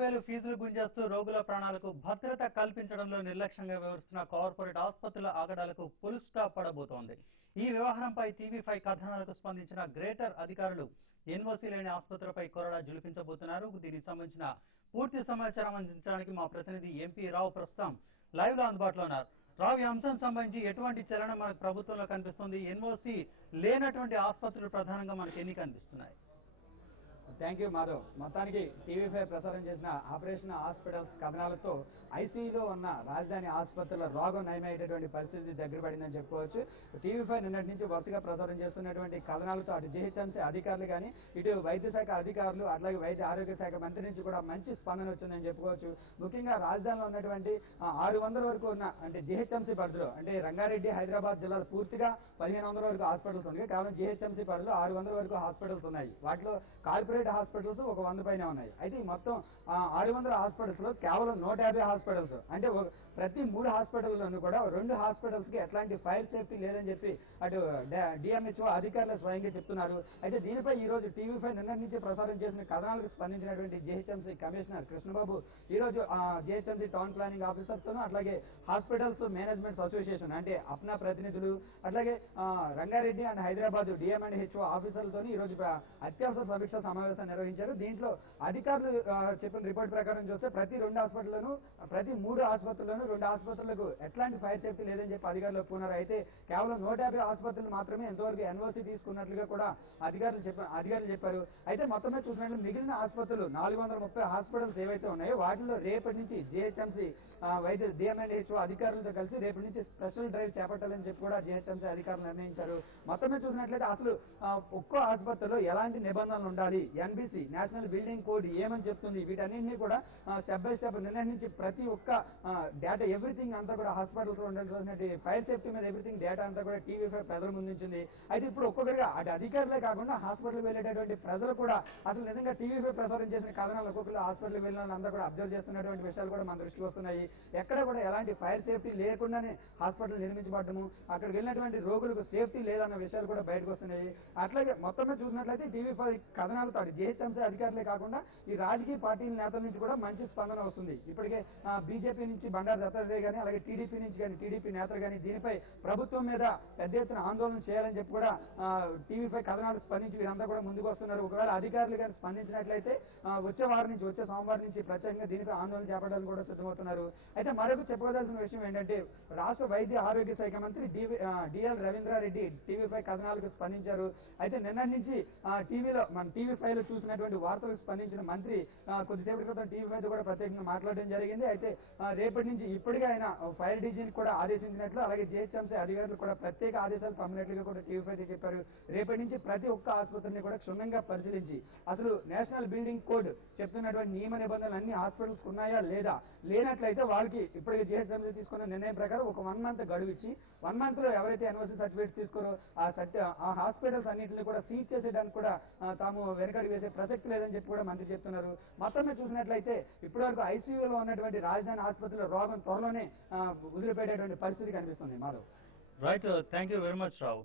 వేలు ఫీజులు గుంజేస్తూ రోగుల ప్రాణాలకు భద్రత కల్పించడంలో నిర్లక్ష్యంగా వ్యవహరిస్తున్న కార్పొరేట్ ఆసుపత్రుల ఆగడాలకు ఫుల్ స్టాప్ పడబోతోంది. ఈ వ్యవహారంపై టీవీ5 కథనాలకు స్పందించిన గ్రేటర్ అధికారులు ఎన్ఓసీ లేని ఆసుపత్రులపై కొరడా జులిపించబోతున్నారు. దీనికి సంబంధించిన పూర్తి సమాచారం అందించడానికి మా ప్రతినిధి ఎంపీ రావు ప్రస్తుతం లైవ్ లో అందుబాటులో ఉన్నారు. రావు, ఈ అంశం సంబంధించి ఎటువంటి చలనం మనకు ప్రభుత్వంలో కనిపిస్తుంది? ఎన్ఓసీ లేనటువంటి ఆసుపత్రులు ప్రధానంగా మనకు ఎన్ని కనిపిస్తున్నాయి? Thank you Madhav. మొత్తానికి టీవీ5 ప్రసారం చేసిన ఆపరేషన్ హాస్పిటల్స్ కథనాలతో ఐసీయూలో ఉన్న రాజధాని ఆసుపత్రుల రోగం నయమయ్యేటటువంటి పరిస్థితి దగ్గర పడిందని చెప్పుకోవచ్చు. టీవీ5 నిన్నటి నుంచి వరుసగా ప్రసారం చేస్తున్నటువంటి కథనాలతో అటు జీహెచ్ఎంసీ అధికారులు కానీ ఇటు వైద్య శాఖ అధికారులు అట్లాగే వైద్య ఆరోగ్య శాఖ మంత్రి నుంచి కూడా మంచి స్పందన వచ్చిందని చెప్పుకోవచ్చు. ముఖ్యంగా రాజధానిలో ఉన్నటువంటి 600 వరకు ఉన్న అంటే జీహెచ్ఎంసీ పరిధిలో అంటే రంగారెడ్డి హైదరాబాద్ జిల్లాలో పూర్తిగా 1500 వరకు హాస్పిటల్స్ ఉన్నాయి. కేవలం జీహెచ్ఎంసీ పరిధిలో 600 వరకు హాస్పిటల్స్ ఉన్నాయి. వాటిలో కార్పొరేట్ హాస్పిటల్స్ ఒక 100 పైన ఉన్నాయి. అయితే మొత్తం 600 హాస్పిటల్స్ లో కేవలం 150 హాస్పిటల్స్ అంటే ప్రతి 3 హాస్పిటల్లోనూ కూడా 2 హాస్పిటల్స్ కి ఎట్లాంటి ఫైర్ సేఫ్టీ లేదని చెప్పి అటు డిఎంహెచ్ఓ అధికారులు స్వయంగా చెప్తున్నారు. అయితే దీనిపై ఈ రోజు టీవీ5 నిన్నటి నుంచి ప్రసారం చేసిన కథనాలకు స్పందించినటువంటి జీహెచ్ఎంసీ కమిషనర్ కృష్ణబాబు ఈ రోజు జీహెచ్ఎంసీ టౌన్ ప్లానింగ్ ఆఫీసర్తోనూ అట్లాగే హాస్పిటల్స్ మేనేజ్మెంట్స్ అసోసియేషన్ అంటే అప్నా ప్రతినిధులు అట్లాగే రంగారెడ్డి అండ్ హైదరాబాద్ డిఎంహెచ్ఓ ఆఫీసర్లతో ఈ రోజు అత్యవసర సమీక్ష సమావేశం నిర్వహించారు. దీంట్లో అధికారులు చెప్పిన రిపోర్ట్ ప్రకారం చూస్తే ప్రతి 2 హాస్పిటల్లోనూ ప్రతి 3 ఆసుపత్రుల్లోనూ 2 ఆసుపత్రులకు ఎట్లాంటి ఫైర్ సేఫ్టీ లేదని చెప్పి అధికారులు ఒప్పుకున్నారు. అయితే కేవలం 150 ఆసుపత్రులు మాత్రమే ఎంతవరకు ఎన్ఓసీ తీసుకున్నట్లుగా కూడా అధికారులు చెప్పారు. అయితే మొత్తమే చూసినట్లు మిగిలిన ఆసుపత్రులు 430 హాస్పిటల్స్ ఏవైతే ఉన్నాయో వాటిలో రేపటి నుంచి జీహెచ్ఎంసీ వైద్య డిఎంహెచ్ఓ అధికారులతో కలిసి రేపటి నుంచి స్పెషల్ డ్రైవ్ చేపట్టాలని చెప్పి కూడా జీహెచ్ఎంసీ అధికారులు నిర్ణయించారు. మొత్తమే చూసినట్లయితే అసలు ఒక్కో ఆసుపత్రిలో ఎలాంటి నిబంధనలు ఉండాలి, ఎన్బిసి నేషనల్ బిల్డింగ్ కోడ్ ఏమని చెప్తుంది, వీటన్నింటినీ కూడా స్టెప్ బై స్టెప్ నిర్ణయించి ప్రతి ఒక్క డేటా ఎవ్రీథింగ్ అంతా కూడా హాస్పిటల్స్ లో ఉండాల్సినటువంటి ఫైర్ సేఫ్టీ మీద ఎవ్రీథింగ్ డేటా అంతా కూడా టీవీ5 ప్రజల ముందుంచింది. అయితే ఇప్పుడు ఒక్కొక్కరిగా అటు అధికారులే కాకుండా హాస్పిటల్ వెళ్ళేటటువంటి ప్రజలు కూడా అసలు నిజంగా టీవీ5 ప్రసారం చేసిన కథనాలు ఒక్కొక్కరు హాస్పిటల్ వెళ్ళిన వాళ్ళందరూ కూడా అబ్జర్వ్ చేస్తున్నటువంటి విషయాలు కూడా మన దృష్టికి వస్తున్నాయి. ఎక్కడ కూడా ఎలాంటి ఫైర్ సేఫ్టీ లేకుండానే హాస్పిటల్ నిర్మించబడము, అక్కడికి వెళ్ళినటువంటి రోగులకు సేఫ్టీ లేదన్న విషయాలు కూడా బయటకు వస్తున్నాయి. అట్లాగే మొత్తమే చూసినట్లయితే టీవీ5 కథనాలతో జీహెచ్ఎంసీ అధికారులే కాకుండా ఈ రాజకీయ పార్టీల నేతల నుంచి కూడా మంచి స్పందన వస్తుంది. ఇప్పటికే బీజేపీ నుంచి బండారు దత్తాత్రేయ కానీ అలాగే టీడీపీ నుంచి కానీ టీడీపీ నేతలు కానీ దీనిపై ప్రభుత్వం మీద పెద్ద ఎత్తున ఆందోళన చేయాలని చెప్పి కూడా టీవీ5 కథనాలు స్పందించి వీరంతా కూడా ముందుకు వస్తున్నారు. ఒకవేళ అధికారులు కానీ స్పందించినట్లయితే వచ్చే సోమవారం నుంచి ప్రత్యేకంగా దీనిపై ఆందోళన చేపట్టడానికి కూడా సిద్ధమవుతున్నారు. అయితే మరొక చెప్పుకోవాల్సిన విషయం ఏంటంటే రాష్ట్ర వైద్య ఆరోగ్య శాఖ మంత్రి డిఎల్ రవీంద్రారెడ్డి టీవీ5 కథనాలకు స్పందించారు. అయితే నిన్నటి నుంచి మన టీవీ5లో చూసినటువంటి వార్తలకు స్పందించిన మంత్రి కొద్దిసేపటి క్రితం టీవీ5 కూడా ప్రత్యేకంగా మాట్లాడడం జరిగింది. అయితే రేపటి నుంచి ఇప్పటికే ఆయన ఫైర్ డీజీని కూడా ఆదేశించినట్లు అలాగే జీహెచ్ఎంసీ అధికారులు కూడా ప్రత్యేక ఆదేశాలు పంపినట్లుగా కూడా టీవీ5 చెప్పారు. రేపటి నుంచి ప్రతి ఒక్క ఆసుపత్రిని కూడా క్షుణ్ణంగా పరిశీలించి అసలు నేషనల్ బిల్డింగ్ కోడ్ చెప్తున్నటువంటి నియమ నిబంధనలు అన్ని హాస్పిటల్స్ ఉన్నాయా లేదా, లేనట్లయితే వాళ్ళకి ఇప్పటికే జీహెచ్ఎంసీ తీసుకున్న నిర్ణయం ప్రకారం ఒక 1 మంత్ గడువు ఇచ్చి 1 మంత్ లో ఎవరైతే ఎన్ఓసీ సర్టిఫికేట్స్ తీసుకోరో ఆ హాస్పిటల్స్ అన్నింటినీ కూడా సీజ్ చేసేయడానికి కూడా తాము వెనకడి వేసే ప్రసక్తి లేదని చెప్పి కూడా మంత్రి చెప్తున్నారు. మొత్తమే చూసినట్లయితే ఇప్పటివరకు ఐసీయూలో ఉన్నటువంటి రాజధాని ఆసుపత్రిలో రోగం త్వరలోనే వదిలిపెట్టేటువంటి పరిస్థితి కనిపిస్తుంది. Madhav. Right, thank you very much Rao.